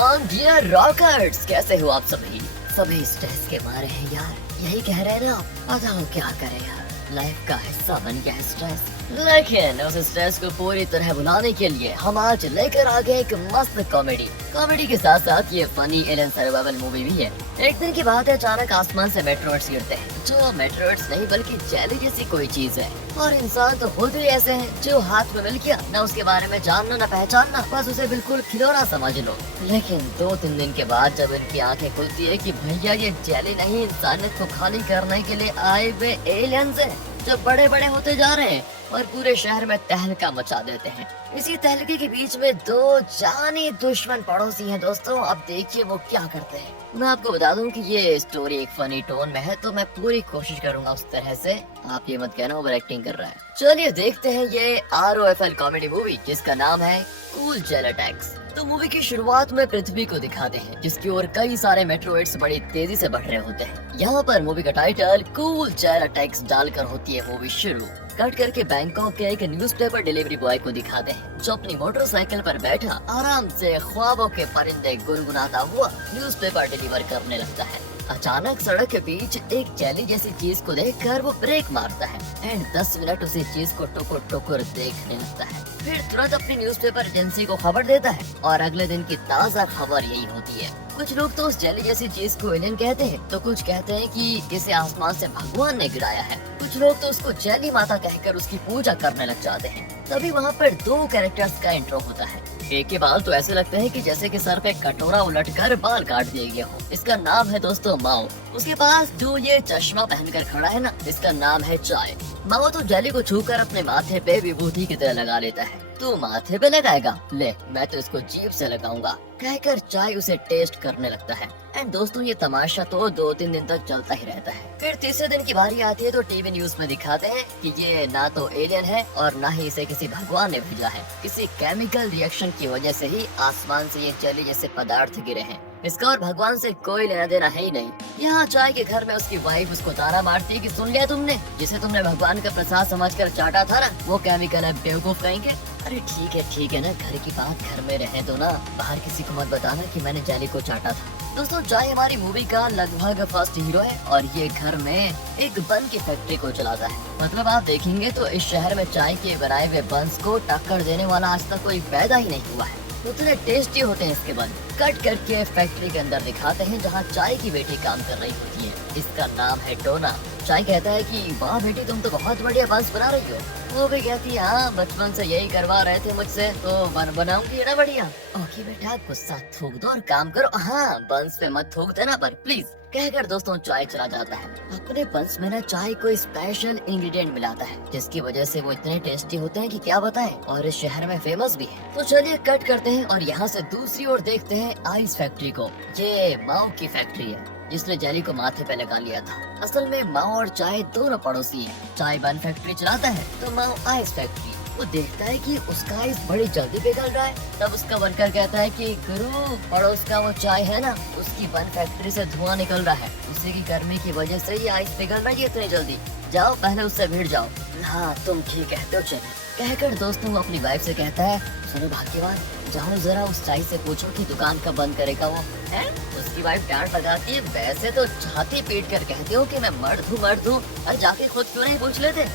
सलाम dear rockers, कैसे हो आप सभी? सभी स्ट्रेस के मारे हैं यार, यही कह रहे हैं ना। बताओ क्या करें यार, लाइफ का हिस्सा बन गया है स्ट्रेस। लेकिन उस स्ट्रेस को पूरी तरह भुलाने के लिए हम आज लेकर आ गए एक मस्त कॉमेडी के साथ साथ ये फनी एलियन सर्वाइवल मूवी भी है। एक दिन की बात है, अचानक आसमान से मेट्रोइड्स गिरते हैं, जो मेट्रोइड्स नहीं बल्कि जेली जैसी कोई चीज है। और इंसान तो खुद ही ऐसे हैं जो हाथ में मिल गया, न उसके बारे में जानना न पहचानना, बस उसे बिल्कुल खिलौना समझ लो। लेकिन 2-3 दिन के बाद जब इनकी आंखें खुलती है कि भैया ये जेली नहीं, इंसानियत को खाली करने के लिए आए हुए एलियंस हैं जो बड़े बड़े होते जा रहे हैं और पूरे शहर में तहलका मचा देते हैं। इसी तहलके के बीच में 2 जानी दुश्मन पड़ोसी हैं दोस्तों। अब देखिए वो क्या करते हैं। मैं आपको बता दूं कि ये स्टोरी एक फनी टोन में है, तो मैं पूरी कोशिश करूंगा उस तरह से। आप ये मत कहना ओवर एक्टिंग कर रहा है। चलिए देखते हैं ये ROFL कॉमेडी मूवी जिसका नाम है कूल जेल अटैक्स। तो मूवी की शुरुआत में पृथ्वी को दिखाते हैं जिसकी ओर कई सारे मेट्रोइड्स बड़ी तेजी से बढ़ रहे होते हैं। यहाँ पर मूवी का टाइटल कूल जेल अटैक्स डालकर होती है मूवी शुरू। कट करके बैंकॉक के एक न्यूज़पेपर डिलीवरी बॉय को दिखाते हैं जो अपनी मोटरसाइकिल पर बैठा आराम से ख्वाबों के परिंदे गुनगुनाता हुआ न्यूज़पेपर डिलीवर करने लगता है। अचानक सड़क के बीच एक जेली जैसी चीज को देखकर वो ब्रेक मारता है एंड 10 मिनट उसी चीज को टुकुर टुकुर देखने लगता है। फिर तुरंत अपनी न्यूज़पेपर एजेंसी को खबर देता है और अगले दिन की ताज़ा खबर यही होती है। कुछ लोग तो उस जेली जैसी चीज को एलियन कहते हैं, तो कुछ कहते हैं कि इसे आसमान से भगवान ने गिराया है। कुछ लोग तो उसको जेली माता कहकर उसकी पूजा करने लग जाते हैं। तभी वहाँ पर 2 कैरेक्टर्स का इंट्रो होता है। एक के बाल तो ऐसे लगते हैं कि जैसे कि सर पे कटोरा उलटकर बाल काट दिए गए हो। इसका नाम है दोस्तों माओ। उसके पास जो ये चश्मा पहनकर खड़ा है ना, इसका नाम है चाय। माओ तो जेली को छूकर अपने माथे पे विभूति की तरह लगा लेता है। तू माथे पे लगाएगा? ले, मैं तो इसको जीभ से लगाऊंगा, कहकर चाय उसे टेस्ट करने लगता है। एंड दोस्तों ये तमाशा तो 2-3 दिन तक चलता ही रहता है। फिर तीसरे दिन की बारी आती है तो टीवी न्यूज में दिखाते हैं कि ये ना तो एलियन है और ना ही इसे किसी भगवान ने भेजा है। किसी केमिकल रिएक्शन की वजह से ही आसमान से ये जेली जैसे पदार्थ गिरे हैं। इसका और भगवान से कोई लेना देना है ही नहीं। यहाँ चाय के घर में उसकी वाइफ उसको ताना मारती है कि सुन लिया तुमने, जिसे तुमने भगवान का प्रसाद समझकर चाटा था ना, वो केमिकल है, बेवकूफ कहेंगे। अरे ठीक है ना, घर की बात घर में रहे दो ना, बाहर किसी को मत बताना कि मैंने जेली को चाटा था। दोस्तों चाय हमारी मूवी का लगभग फर्स्ट हीरो है और ये घर में एक बन की फैक्ट्री को चलाता है। मतलब आप देखेंगे तो इस शहर में चाय के बनाए हुए बंस को टक्कर देने वाला आज तक कोई पैदा ही नहीं हुआ है। उतने टेस्टी होते हैं इसके बन। कट करके फैक्ट्री के अंदर दिखाते हैं जहाँ चाय की बेटी काम कर रही होती है। इसका नाम है टोना। चाय कहता है कि वाह बेटी, तुम तो बहुत बढ़िया बंस बना रही हो। वो भी कहती है हाँ, बचपन से यही करवा रहे थे मुझसे, तो बन बनाऊंगी ना बढ़िया। ओके बेटा, गुस्सा थूक दो और काम करो। हाँ, बंस पे मत थूक देना पर प्लीज, कहकर दोस्तों चाय चला जाता है। अपने बंस में ना चाय को स्पेशल इंग्रेडिएंट मिलाता है जिसकी वजह से वो इतने टेस्टी होते हैं कि क्या बताएं, और इस शहर में फेमस भी है। तो चलिए कट करते हैं और यहाँ से दूसरी ओर देखते हैं आइस फैक्ट्री को। ये माओ की फैक्ट्री है जिसने जेली को माथे पे लगा लिया था। असल में माओ और चाय दोनों पड़ोसी हैं। चाय बन फैक्ट्री चलाता है तो माओ आइस फैक्ट्री। वो देखता है कि उसका आइस बड़ी जल्दी पिघल रहा है। तब उसका वर्कर कहता है कि गुरु, पड़ोस का वो चाय है ना, उसकी बन फैक्ट्री से धुआं निकल रहा है, उसी की गर्मी की वजह से ये आइस पिघल रही है इतनी जल्दी। जाओ पहले उससे भिड़ जाओ। हाँ तुम ठीक कहते हो चले, कहकर दोस्तों अपनी वाइफ से कहता है सुनो भाग्यवान, जाओ जरा उस चाय से पूछो कि दुकान कब बंद करेगा वो है। उसकी वाइफ डांट लगाती है, वैसे तो छाती पीट कर कहते हो कि मैं मर्द हूँ और जाके खुद क्यों नहीं पूछ लेते।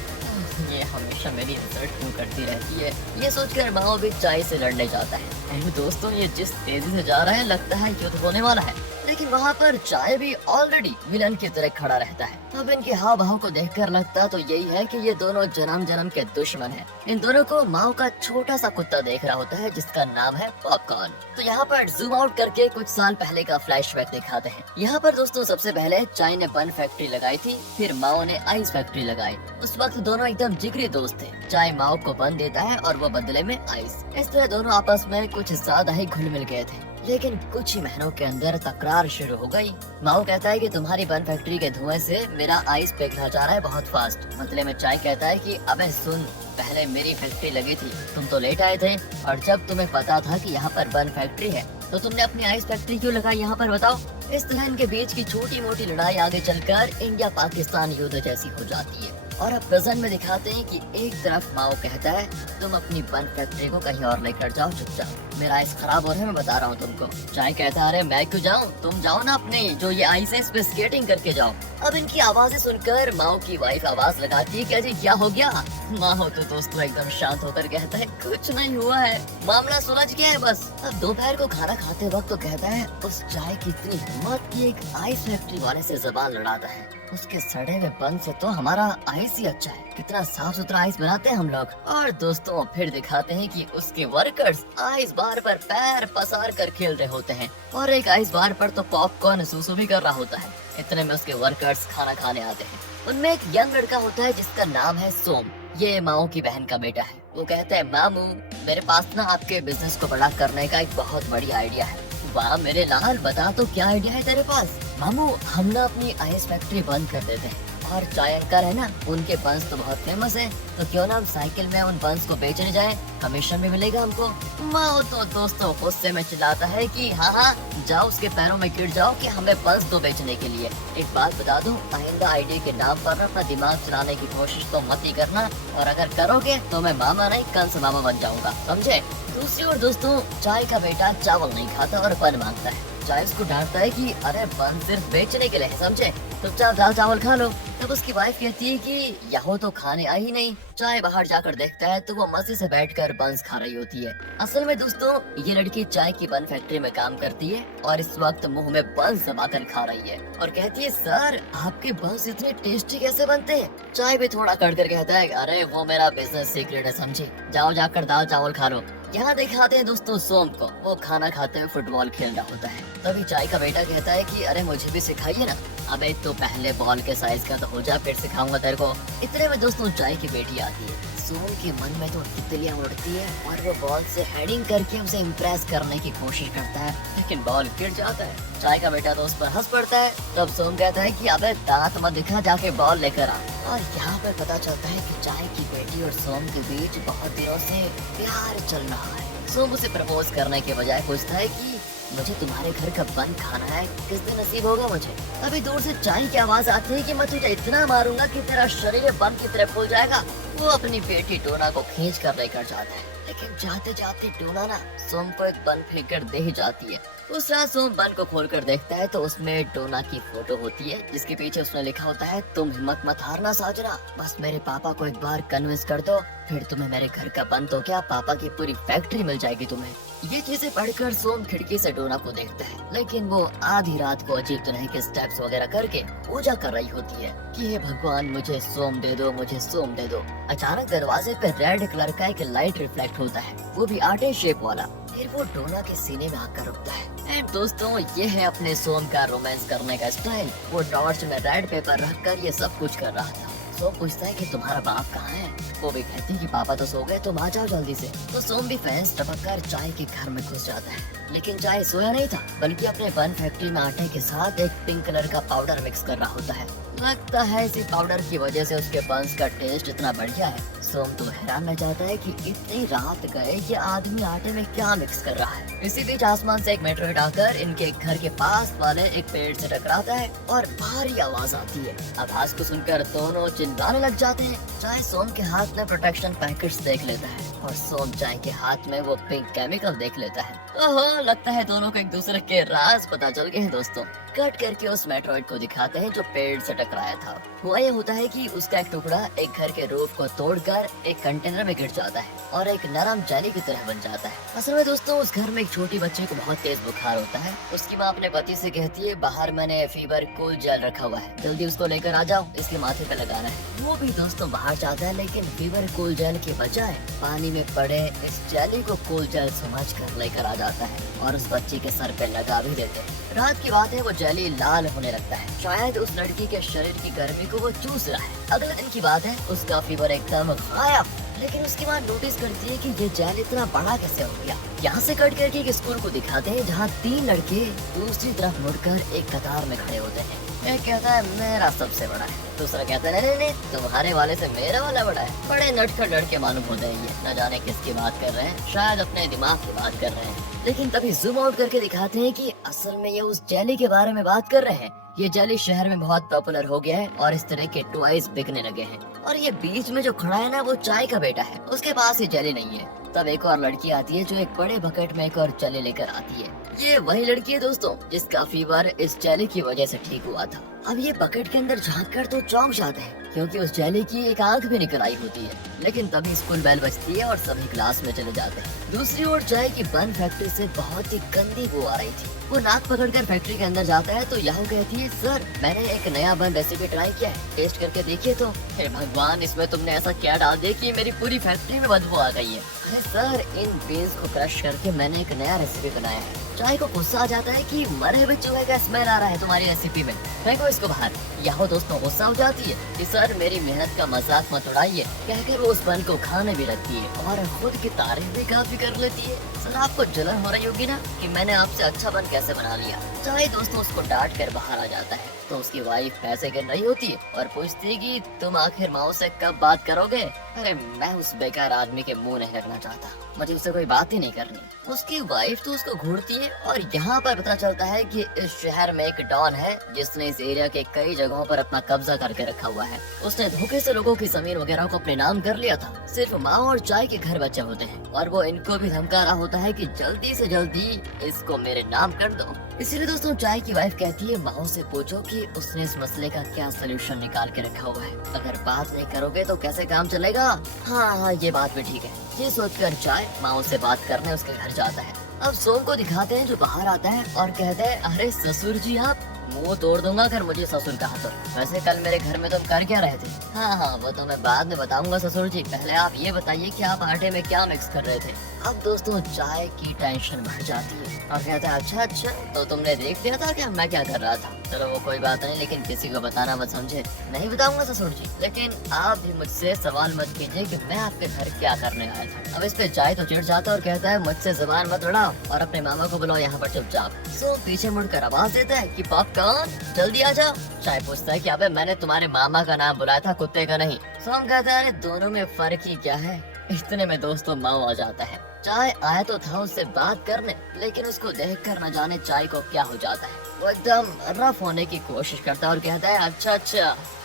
ये हमेशा मेरी इंसल्ट क्यों करती रहती है। ये सोचकर माओ भी चाय से लड़ने जाता है। एंड दोस्तों ये जिस तेजी से जा रहा है लगता है युद्ध होने वाला है, लेकिन वहाँ पर चाय भी ऑलरेडी विलन की तरह खड़ा रहता है। अब इनके हाव भाव को देखकर लगता तो यही है कि ये दोनों जन्म जन्म के दुश्मन हैं। इन दोनों को माओ का छोटा सा कुत्ता देख रहा होता है जिसका नाम है पॉपकॉर्न। तो यहाँ पर जूम आउट करके कुछ साल पहले का फ्लैशबैक दिखाते हैं। यहाँ पर दोस्तों सबसे पहले चाय ने बन फैक्ट्री लगाई थी, फिर माओ ने आइस फैक्ट्री लगाई। उस वक्त दोनों एकदम जिगरी दोस्त थे। चाय माओ को बन देता है और वो बदले में आइस। इस तरह दोनों आपस में कुछ ज्यादा ही घुल मिल गए थे। लेकिन कुछ ही महीनों के अंदर तकरार शुरू हो गई। माओ कहता है कि तुम्हारी बन फैक्ट्री के धुएं से मेरा आइस पिघला जा रहा है बहुत फास्ट। बदले में चाय कहता है कि अबे सुन, पहले मेरी फैक्ट्री लगी थी, तुम तो लेट आए थे, और जब तुम्हें पता था कि यहाँ पर बन फैक्ट्री है तो तुमने अपनी आइस फैक्ट्री क्यों लगाई यहाँ पर, बताओ। इस तरह इनके बीच की छोटी मोटी लड़ाई आगे चलकर इंडिया पाकिस्तान युद्ध जैसी हो जाती है। और अब प्रेजेंट में दिखाते हैं कि एक तरफ माओ कहता है तुम अपनी बन फैक्ट्री को कहीं और लेकर जाओ चुपचाप, मेरा आइस खराब हो रहा है, मैं बता रहा हूँ तुमको। चाय कहता है अरे मैं क्यों जाऊँ, तुम जाओ ना अपने जो ये आइस है इस पे स्केटिंग करके जाओ। अब इनकी आवाजें सुनकर माओ की वाइफ आवाज लगाती है कि अजी क्या हो गया। माओ तो दोस्तों एकदम शांत होकर कहता है कुछ नहीं हुआ है, मामला सुलझ गया है बस। अब दोपहर को खाना खाते वक्त तो कहता है उस चाय की इतनी हिम्मत कि एक आइस फैक्ट्री वाले से जबान लड़ाता है, उसके सड़े हुए बन से तो हमारा आइस ही अच्छा है, कितना साफ सुथरा आइस बनाते हैं हम लोग। और दोस्तों फिर दिखाते हैं कि उसके वर्कर्स आइस बार पर पैर पसार कर खेल रहे होते हैं और एक आइस बार पर तो पॉपकॉर्न सूसू भी कर रहा होता है। इतने में उसके वर्कर्स खाना खाने आते हैं। उनमें एक यंग लड़का होता है जिसका नाम है सोम, ये माओ की बहन का बेटा है। वो कहता है मामू मेरे पास ना आपके बिजनेस को बड़ा करने का एक बहुत बड़ी आइडिया है। वाह मेरे लाल बता तो क्या आइडिया है तेरे पास। मामू हम ना अपनी आइस फैक्ट्री बंद कर देते हैं और चाय अंकल है ना उनके बंस तो बहुत फेमस है, तो क्यों ना हम साइकिल में उन बंस को बेचने जाएं, कमीशन भी मिलेगा हमको। माओ तो दोस्तों गुस्से में चिल्लाता है कि हाँ जाओ उसके पैरों में गिर जाओ कि हमें बंस दो बेचने के लिए। एक बात बता दूं, आइंदा आइडिया के नाम पर अपना दिमाग चलाने की कोशिश तो मत ही करना, और अगर करोगे तो मैं मामा नहीं कंस मामा बन जाऊंगा, समझे। दूसरी ओर दोस्तों चाय का बेटा चावल नहीं खाता और बन मांगता है। चाय उसको डांटता है कि अरे बन सिर्फ बेचने के लिए है समझे, चुपचाप दाल चावल खा लो। तब उसकी वाइफ कहती है कि यहाँ तो खाने आई ही नहीं। चाय बाहर जाकर देखता है तो वो मजे से बैठकर बंस खा रही होती है। असल में दोस्तों ये लड़की चाय की बन फैक्ट्री में काम करती है और इस वक्त मुंह में बंस दबाकर खा रही है और कहती है सर आपके बंस इतने टेस्टी कैसे बनते हैं। चाय भी थोड़ा कट कर कहता है अरे वो मेरा बिजनेस सीक्रेट है समझे, जाओ जाकर दाल चावल खा लो। यहाँ दिखाते हैं दोस्तों सोम को, वो खाना खाते हुए फुटबॉल खेल रहा होता है। तभी चाय का बेटा कहता है कि अरे मुझे भी सिखाइए ना। अबे तो पहले बॉल के साइज का तो हो जा फिर सिखाऊंगा तेरे को। इतने में दोस्तों चाय की बेटी आती है। सोम के मन में तो तितलियां उड़ती है और वो बॉल से हेडिंग करके उसे इम्प्रेस करने की कोशिश करता है, लेकिन बॉल गिर जाता है। चाय का बेटा तो उस पर हंस पड़ता है। तब सोम कहता है कि अबे दांत मत दिखा, जाके बॉल लेकर आ। और यहाँ पर पता चलता है कि चाय की बेटी और सोम के बीच बहुत दिनों से प्यार चल रहा है। सोम उसे प्रपोज करने के बजाय पूछता है कि मुझे तुम्हारे घर का बन खाना है, किस दिन नसीब होगा मुझे। तभी दूर से चाय की आवाज आती है कि मैं तुझे इतना मारूंगा कि तेरा शरीर बन की तरह फूल जाएगा। वो अपनी बेटी डोना को खींच कर लेकर जाता है, लेकिन जाते जाते डोना ना सोम को एक बन फेंक कर दे ही जाती है। उस रात सोम बन को खोल कर देखता है तो उसमें डोना की फोटो होती है, जिसके पीछे उसने लिखा होता है तुम हिम्मत मत हारना साजना, बस मेरे पापा को एक बार कन्विंस कर दो, फिर तुम्हें मेरे घर का बन तो क्या पापा की पूरी फैक्ट्री मिल जाएगी तुम्हें। ये चीजें पढ़कर सोम खिड़की से डोना को देखता है, लेकिन वो आधी रात को अजीब तरह के स्टेप्स वगैरह करके पूजा कर रही होती है कि हे भगवान मुझे सोम दे दो, मुझे सोम दे दो। अचानक दरवाजे पे रेड कलर का एक लाइट रिफ्लेक्ट होता है, वो भी आटे शेप वाला। फिर वो डोना के सीने में आकर रुकता है। एंड दोस्तों ये है अपने सोम का रोमांस करने का स्टाइल। वो टॉर्च में रेड पेपर रखकर ये सब कुछ कर रहा था। सोम पूछता है कि तुम्हारा बाप कहाँ है। वो भी कहती है कि पापा तो सो गए, तुम आ जाओ जल्दी से। तो सोम भी फैंस टपककर चाय के घर में घुस जाता है, लेकिन चाय सोया नहीं था बल्कि अपने बन फैक्ट्री में आटे के साथ एक पिंक कलर का पाउडर मिक्स कर रहा होता है। लगता है इसी पाउडर की वजह से उसके बंस का टेस्ट इतना बढ़िया है। सोम तो हैरान रह जाता है कि इतनी रात गए ये आदमी आटे में क्या मिक्स कर रहा है। इसी बीच आसमान से एक मेट्रोइड आकर इनके घर के पास वाले एक पेड़ से टकराता है और भारी आवाज आती है। आवाज को सुनकर दोनों चिल्लाने लग जाते हैं। चाय सोम के हाथ में प्रोटेक्शन पैकेट्स देख लेता है और सोम चाय के हाथ में वो पिंक केमिकल देख लेता है। ओहो लगता है दोनों को एक दूसरे के राज पता चल गए हैं दोस्तों। कट करके उस मेट्रोइड को दिखाते हैं जो पेड़ से टकराया था। हुआ ये होता है कि उसका एक टुकड़ा एक घर के रूफ को तोड़कर एक कंटेनर में गिर जाता है और एक नरम जेली की तरह बन जाता है। असल में दोस्तों उस घर में एक छोटी बच्ची को बहुत तेज बुखार होता है। उसकी माँ अपने पति से कहती है बाहर मैंने फीवर कूल जेल रखा हुआ है, जल्दी उसको लेकर आ जाओ, इसके माथे पे लगाना है। वो भी दोस्तों बाहर जाता है, लेकिन फीवर कूल जेल के बजाय पानी में पड़े इस जेली को कूल जेल समझ कर लेकर आ जाता है और उस बच्ची के सर पे लगा भी देते हैं। रात की बात है, वो जेली लाल होने लगता है, शायद उस लड़की के शरीर की गर्मी को वो चूस रहा है। अगले दिन की बात है, उसका फीवर एकदम गायब, लेकिन उसकी माँ नोटिस करती है कि ये जेल इतना बड़ा कैसे हो गया। यहाँ से कट करके एक स्कूल को दिखाते हैं जहाँ 3 लड़के दूसरी तरफ मुड़कर एक कतार में खड़े होते हैं। एक कहता है मेरा सबसे बड़ा है, दूसरा कहता है नहीं नहीं नहीं, तुम्हारे वाले से मेरा वाला बड़ा है। बड़े नटखट लड़के मालूम होते हैं ये, न जाने किसकी बात कर रहे हैं, शायद अपने दिमाग की बात कर रहे हैं। लेकिन तभी जूम आउट करके दिखाते हैं कि असल में ये उस जेली के बारे में बात कर रहे हैं। ये जेली शहर में बहुत पॉपुलर हो गया है और इस तरह के टॉयज बिकने लगे हैं। और ये बीच में जो खड़ा है ना, वो चाय का बेटा है, उसके पास ये जेली नहीं है। तब एक और लड़की आती है जो एक बड़े बकेट में एक और जेली लेकर आती है। ये वही लड़की है दोस्तों जिसका फीवर इस जेली की वजह से ठीक हुआ था। अब ये बकेट के अंदर झांक कर तो चौंक जाते हैं क्योंकि उस जेली की एक आंख भी निकल आई होती है। लेकिन तभी स्कूल बेल बजती है और सभी क्लास में चले जाते हैं। दूसरी ओर चाय की बन फैक्ट्री से बहुत ही गंदी बू आ रही थी। वो नाक पकड़कर फैक्ट्री के अंदर जाता है तो याहू कहती है, सर मैंने एक नया बन रेसिपी ट्राई किया है, टेस्ट करके देखिए तो। हे भगवान, इसमें तुमने ऐसा क्या डाल दिया कि मेरी पूरी फैक्ट्री में बदबू आ गई है। अरे सर, इन बीन्स को क्रश करके मैंने एक नया रेसिपी बनाया है। चाय को गुस्सा आ जाता है कि मरे हुए चूहे का स्मेल आ रहा है तुम्हारी रेसिपी में, फेंको इसको बाहर। याहू दोस्तों गुस्सा हो जाती है कि सर मेरी मेहनत का मजाक मत उड़ाइए, कहकर वो उस बन को खाने भी लगती है और खुद की तारीफ भी काफी कर लेती है। सर आपको जलन हो रही होगी ना कि मैंने आपसे अच्छा बन कैसे बना लिया। चाय दोस्तों उसको डांट कर बाहर आ जाता है तो उसकी वाइफ पैसे गिन रही होती है और पूछती है कि तुम आखिर माँ से कब बात करोगे। अरे मैं उस बेकार आदमी के मुंह नहीं लगना चाहता, मुझे उससे कोई बात ही नहीं करनी। उसकी वाइफ तो उसको घूरती है और यहाँ पर पता चलता है कि इस शहर में एक डॉन है जिसने इस एरिया के कई जगहों पर अपना कब्जा करके रखा हुआ है। उसने धोखे से लोगों की जमीन वगैरह को अपने नाम कर लिया था। सिर्फ माँ और चाय के घर बचे होते हैं और वो इनको भी धमका रहा होता है कि जल्दी से जल्दी इसको मेरे नाम कर दो। इसीलिए दोस्तों चाय की वाइफ कहती है माँ से पूछो कि उसने इस मसले का क्या सोल्यूशन निकाल के रखा हुआ है, अगर बात नहीं करोगे तो कैसे काम चलेगा। हाँ ये बात भी ठीक है। ये सोचकर चाय माँ से बात करने उसके घर जाता है। अब सोम को दिखाते हैं जो बाहर आता है और कहते हैं, अरे ससुर जी आप, मुंह तोड़ दूंगा अगर मुझे ससुर कहा तो। वैसे कल मेरे घर में तुम कर क्या रहे थे? हाँ वो तो मैं बाद में बताऊंगा ससुर जी, पहले आप ये बताइए कि आप आटे में क्या मिक्स कर रहे थे। अब दोस्तों चाय की टेंशन बढ़ जाती है और कहता है, अच्छा तो तुमने देख लिया था कि मैं क्या कर रहा था। चलो वो कोई बात नहीं, लेकिन किसी को बताना मत समझे। नहीं बताऊंगा ससुर जी, लेकिन आप भी मुझसे सवाल मत कीजिए कि मैं आपके घर क्या करने आया था। अब इस पे चाय तो चिढ़ जाता है और कहता है, मुझसे जबान मत उड़ाओ और अपने मामा को बुलाओ यहाँ पर चुपचाप। सो पीछे मुड़कर आवाज देता है कि पॉपकॉर्न जल्दी आ जाओ। चाय पूछता है कि अबे मैंने तुम्हारे मामा का नाम बुलाया था, कुत्ते का नहीं। सोम कहता है, अरे दोनों में फर्क ही क्या है। इतने में दोस्तों माओ आ जाता है। चाय आया तो था उससे बात करने, लेकिन उसको देखकर न जाने चाय को क्या हो जाता है। वो एकदम रफ होने की कोशिश करता है और कहता है, अच्छा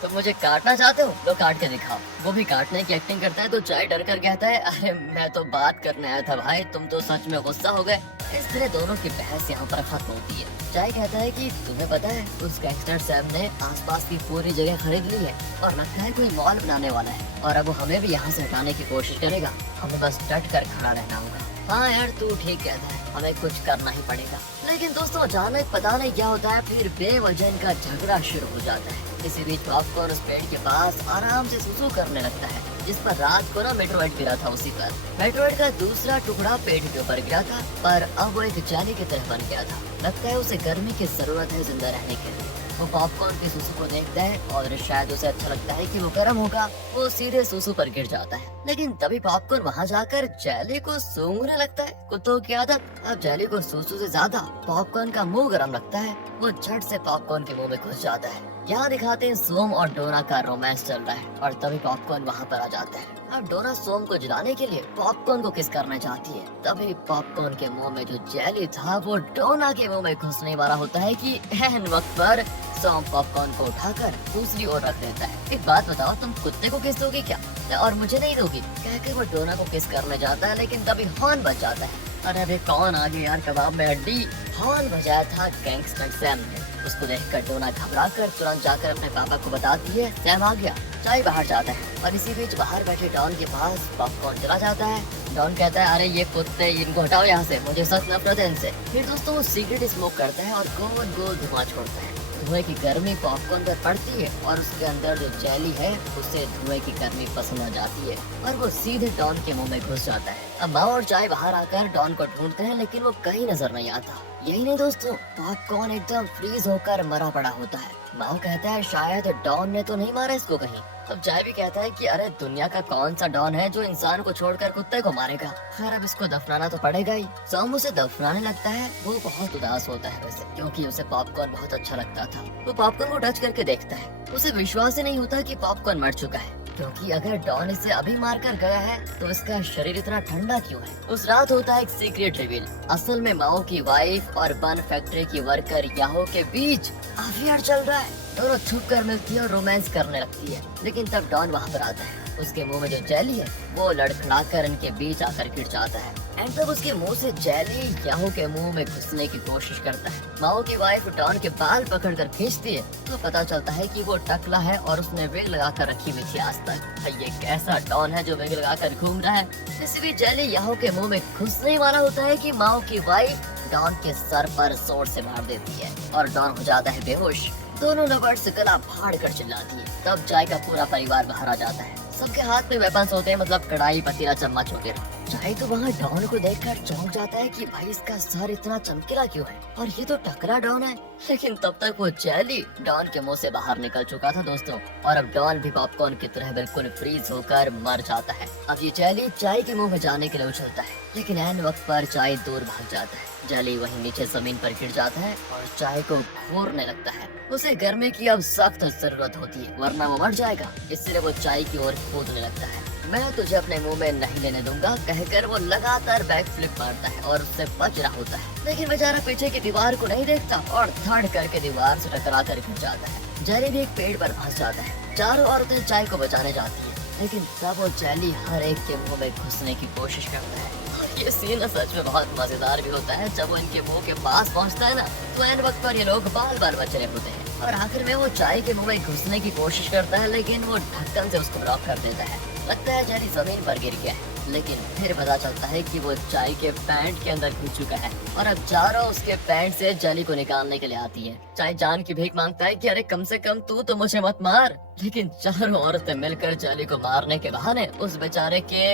तो मुझे काटना चाहते हो, तो काट के दिखाओ। वो भी काटने की एक्टिंग करता है तो चाय डर कर कहता है, अरे मैं तो बात करने आया था भाई, तुम तो सच में गुस्सा हो गए। इस तरह दोनों की बहस यहाँ पर खत्म होती है। चाय कहता है कि तुम्हें पता है उस गैंगस्टर साहब ने आसपास की पूरी जगह खरीद ली है और लगता है कोई मॉल बनाने वाला है और अब वो हमें भी यहाँ से हटाने की कोशिश करेगा, हमें बस डट कर खड़ा रहना होगा। हाँ यार तू ठीक कहता है, हमें कुछ करना ही पड़ेगा। लेकिन दोस्तों अचानक पता नहीं क्या होता है, फिर बेवजह इनका झगड़ा शुरू हो जाता है। इसी बीच पॉपकॉर्न उस पेड़ के पास आराम से सुसु करने लगता है जिस पर रात को ना मेट्रोइड गिरा था। उसी पर मेट्रोइड का दूसरा टुकड़ा पेड़ के ऊपर गिरा था, पर अब वो एक जाली की तरह बन गया था। लगता है उसे गर्मी की जरूरत है जिंदा रहने के लिए। वो पॉपकॉर्न की सुसु को देखता है और शायद उसे अच्छा लगता है कि वो गर्म होगा, वो सीधे सुसु पर गिर जाता है। लेकिन तभी पॉपकॉर्न वहाँ जाकर जेली को सूंघने लगता है, कुत्तों की आदत। अब जेली को सुसु से ज्यादा पॉपकॉर्न का मुंह गर्म लगता है, वो झट से पॉपकॉर्न के मुंह में घुस जाता है। यहाँ दिखाते हैं सोम और डोना का रोमांस चल रहा है और तभी पॉपकॉर्न वहाँ पर आ जाता है। अब डोना सोम को जलाने के लिए पॉपकॉर्न को किस करना चाहती है, तभी पॉपकॉर्न के मुंह में जो जेली था वो डोना के मुंह में घुसने वाला होता है कि एहन वक्त पर सोम पॉपकॉर्न को उठाकर दूसरी ओर रख देता है। एक बात बताओ, तुम कुत्ते को किस दोगी क्या और मुझे नहीं दोगी, कहकर वो डोना को किस करने जाता है। लेकिन तभी हॉर्न बज जाता है। अरे अरे कौन आ गया यार, कबाब में हड्डी। हॉर्न बजाया था गैंगस्टर सैम ने। उसको देखकर डोना घबराकर तुरंत जाकर अपने पापा को बताती है सैम आ गया। चाय बाहर जाता है और इसी बीच बाहर बैठे डॉन के पास पॉपकॉर्न चला जाता है। डॉन कहता है, अरे ये कुत्ते, इनको हटाओ यहाँ से, मुझे सच नफरत है इनसे। फिर दोस्तों वो सिगरेट स्मोक करता है और गोल गोल धुआं छोड़ता है। धुएं की गर्मी पॉपकॉर्न पर पड़ती है और उसके अंदर जो जेली है उससे धुएं की गर्मी पसंद आ जाती है और वो सीधे डॉन के मुंह में घुस जाता है। अब माँ और चाय बाहर आकर डॉन को ढूंढते हैं, लेकिन वो कहीं नजर नहीं आता। यही नहीं दोस्तों, पॉपकॉर्न एकदम फ्रीज होकर मरा पड़ा होता है। माँ कहता है, शायद डॉन ने तो नहीं मारा इसको कहीं। अब जाय भी कहता है कि अरे दुनिया का कौन सा डॉन है जो इंसान को छोड़कर कुत्ते को मारेगा। खैर अब इसको दफनाना तो पड़ेगा ही। सॉम उसे दफनाने लगता है। वो बहुत उदास होता है वैसे, क्योंकि उसे पॉपकॉर्न बहुत अच्छा लगता था। वो पॉपकॉर्न को टच करके देखता है। उसे विश्वास ही नहीं होता कि पॉपकॉर्न मर चुका है, क्योंकि अगर डॉन इसे अभी मार कर गया है तो इसका शरीर इतना ठंडा क्यों है। उस रात होता है एक सीक्रेट रिवील। असल में माओ की वाइफ और बन फैक्ट्री की वर्कर याहो के बीच अफेयर चल रहा है। दोनों छुप कर मिलती है और रोमांस करने लगती है, लेकिन तब डॉन वहाँ पर आता है। उसके मुंह में जो जेली है वो लड़खड़ाकर इनके बीच आकर गिर जाता है। एंड तब उसके मुंह से जेली याहो के मुंह में घुसने की कोशिश करता है। माओ की वाइफ डॉन के बाल पकड़कर खींचती है तो पता चलता है कि वो टकला है और उसने विग लगाकर रखी हुई थी आज तक। ये कैसा डॉन है जो विग लगाकर घूम रहा है। इसी बीच जेली याहो के मुंह में घुसने वाला होता है कि माओ की वाइफ डॉन के सर पर जोर से मार देती है और डॉन हो जाता है बेहोश। दोनों लवर्स गला फाड़ कर चिल्लाती है। तब चाय का पूरा परिवार बाहर आ जाता है। सबके हाथ में वेपन्स होते हैं, मतलब कढ़ाई, पतीला, चम्मच वगैरह। चाय तो वहाँ डॉन को देखकर चौंक जाता है कि भाई इसका सर इतना चमकीला क्यों है और ये तो टकरा डॉन है। लेकिन तब तक वो जेली डॉन के मुंह से बाहर निकल चुका था दोस्तों, और अब डॉन भी पॉपकॉर्न की तरह बिल्कुल फ्रीज होकर मर जाता है। अब ये जेली चाय के मुंह में जाने के लिए उछलता है, लेकिन ऐन वक्त पर चाय दूर भाग जाता है। जेली वहीं नीचे जमीन पर गिर जाता है और चाय को घूरने लगता है। उसे गर्मी की अब सख्त जरूरत होती है, वरना वो मर जाएगा। इसलिए वो चाय की ओर कूदने लगता है। मैं तुझे अपने मुंह में नहीं लेने दूंगा कहकर वो लगातार बैक फ्लिप मारता है और उससे बच रहा होता है, लेकिन बेचारा पीछे की दीवार को नहीं देखता और धड़ करके दीवार से टकरा कर गिर जाता है। जेली भी एक पेड़ पर फंस जाता है। चारों औरतें चाय को बचाने जाती है, लेकिन तब वो जेली हर एक के मुंह में घुसने की कोशिश करता है। ये सीन सच में बहुत मजेदार भी होता है। जब वो इनके मुंह के पास पहुंचता है ना, तो ऐन वक्त पर ये लोग बार बार बच रहे होते हैं और आखिर में वो चाय के मुंह में घुसने की कोशिश करता है, लेकिन वो ढक्कन से उसको ब्लॉक कर देता है। लगता है जेली जमीन पर गिर गया है, लेकिन फिर पता चलता है कि वो चाय के पैंट के अंदर घुस चुका है और अब चारों उसके पैंट से जेली को निकालने के लिए आती है। चाय जान की भीख मांगता है कि अरे कम से कम तू तो मुझे मत मार, लेकिन चारों औरतें मिलकर जेली को मारने के बहाने उस बेचारे के